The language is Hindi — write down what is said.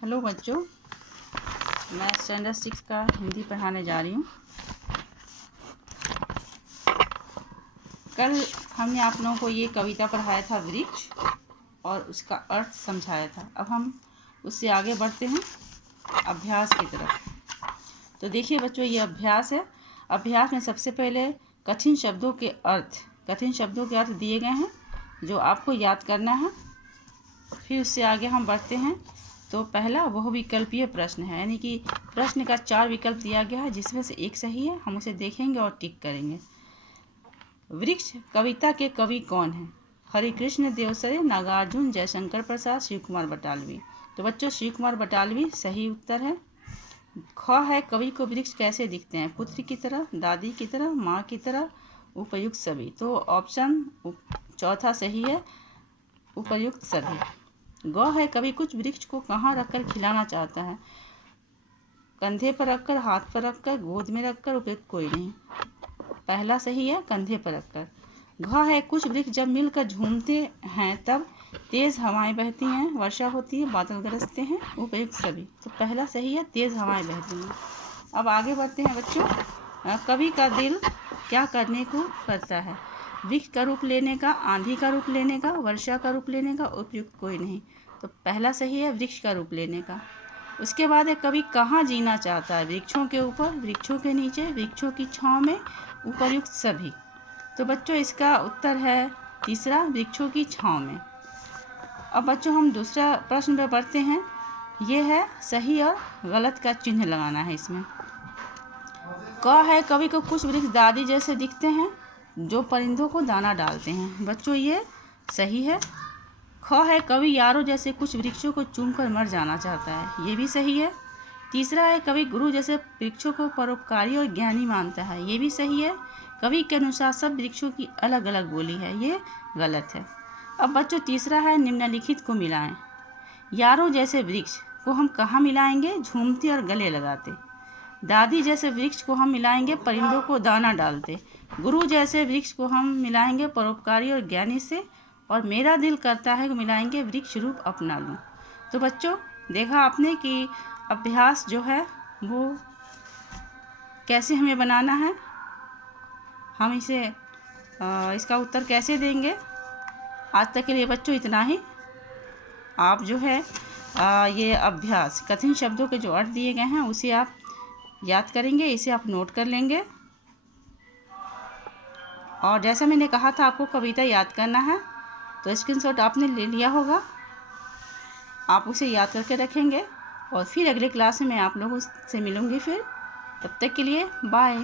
हेलो बच्चों, मैं स्टैंडर्ड 6 का हिंदी पढ़ाने जा रही हूँ। कल हमने आप लोगों को ये कविता पढ़ाया था वृक्ष, और उसका अर्थ समझाया था। अब हम उससे आगे बढ़ते हैं अभ्यास की तरफ। तो देखिए बच्चों, ये अभ्यास है। अभ्यास में सबसे पहले कठिन शब्दों के अर्थ दिए गए हैं जो आपको याद करना है। फिर उससे आगे हम बढ़ते हैं। तो पहला बहुविकल्पीय प्रश्न है, यानी कि प्रश्न का 4 विकल्प दिया गया है जिसमें से एक सही है। हम उसे देखेंगे और टिक करेंगे। वृक्ष कविता के कवि कौन हैं? हरिकृष्ण देवसरे, नागार्जुन, जयशंकर प्रसाद, शिव कुमार बटालवी। तो बच्चों, शिव कुमार बटालवी सही उत्तर है। ख है, कवि को वृक्ष कैसे दिखते हैं? पुत्र की तरह, दादी की तरह, माँ की तरह, उपयुक्त सभी। तो ऑप्शन चौथा सही है, उपयुक्त सभी। ग है, कवि कुछ वृक्ष को कहाँ रखकर खिलाना चाहता है? कंधे पर रखकर, हाथ पर रखकर, गोद में रखकर, उपयुक्त कोई नहीं। पहला सही है, कंधे पर रखकर। घ है, कुछ वृक्ष जब मिलकर झूमते हैं तब तेज हवाएं बहती हैं, वर्षा होती है, बादल गरजते हैं, उपयुक्त सभी। तो पहला सही है, तेज हवाएं बहती हैं। अब आगे बढ़ते हैं बच्चों। कवि का दिल क्या करने को करता है? वृक्ष का रूप लेने का, आंधी का रूप लेने का, वर्षा का रूप लेने का, उपयुक्त कोई नहीं। तो पहला सही है, वृक्ष का रूप लेने का। उसके बाद है, कवि कहाँ जीना चाहता है? वृक्षों के ऊपर, वृक्षों के नीचे, वृक्षों की छांव में, उपयुक्त सभी। तो बच्चों, इसका उत्तर है तीसरा, वृक्षों की छांव में। अब बच्चों, हम दूसरा प्रश्न पे बढ़ते हैं। ये है सही और गलत का चिन्ह लगाना है इसमें। क है, कवि को कुछ वृक्ष दादी जैसे दिखते हैं जो परिंदों को दाना डालते हैं। बच्चों, ये सही है। ख है, कवि यारों जैसे कुछ वृक्षों को चूमकर मर जाना चाहता है। ये भी सही है। तीसरा है, कवि गुरु जैसे वृक्षों को परोपकारी और ज्ञानी मानता है। ये भी सही है। कवि के अनुसार सब वृक्षों की अलग अलग बोली है। ये गलत है। अब बच्चों, तीसरा है, निम्नलिखित को मिलाएं। यारों जैसे वृक्ष को हम कहाँ मिलाएंगे? झूमते और गले लगाते। दादी जैसे वृक्ष को हम मिलाएंगे परिंदों को दाना डालते। गुरु जैसे वृक्ष को हम मिलाएंगे परोपकारी और ज्ञानी से। और मेरा दिल करता है कि मिलाएंगे वृक्ष रूप अपना लूं। तो बच्चों, देखा आपने कि अभ्यास जो है वो कैसे हमें बनाना है। हम इसे इसका उत्तर कैसे देंगे। आज तक के लिए बच्चों इतना ही। आप जो है ये अभ्यास, कठिन शब्दों के जो अर्थ दिए गए हैं उसे आप याद करेंगे, इसे आप नोट कर लेंगे। और जैसा मैंने कहा था आपको कविता याद करना है, तो स्क्रीनशॉट आपने ले लिया होगा। आप उसे याद करके रखेंगे और फिर अगले क्लास में मैं आप लोगों से मिलूँगी। फिर तब तक के लिए बाय।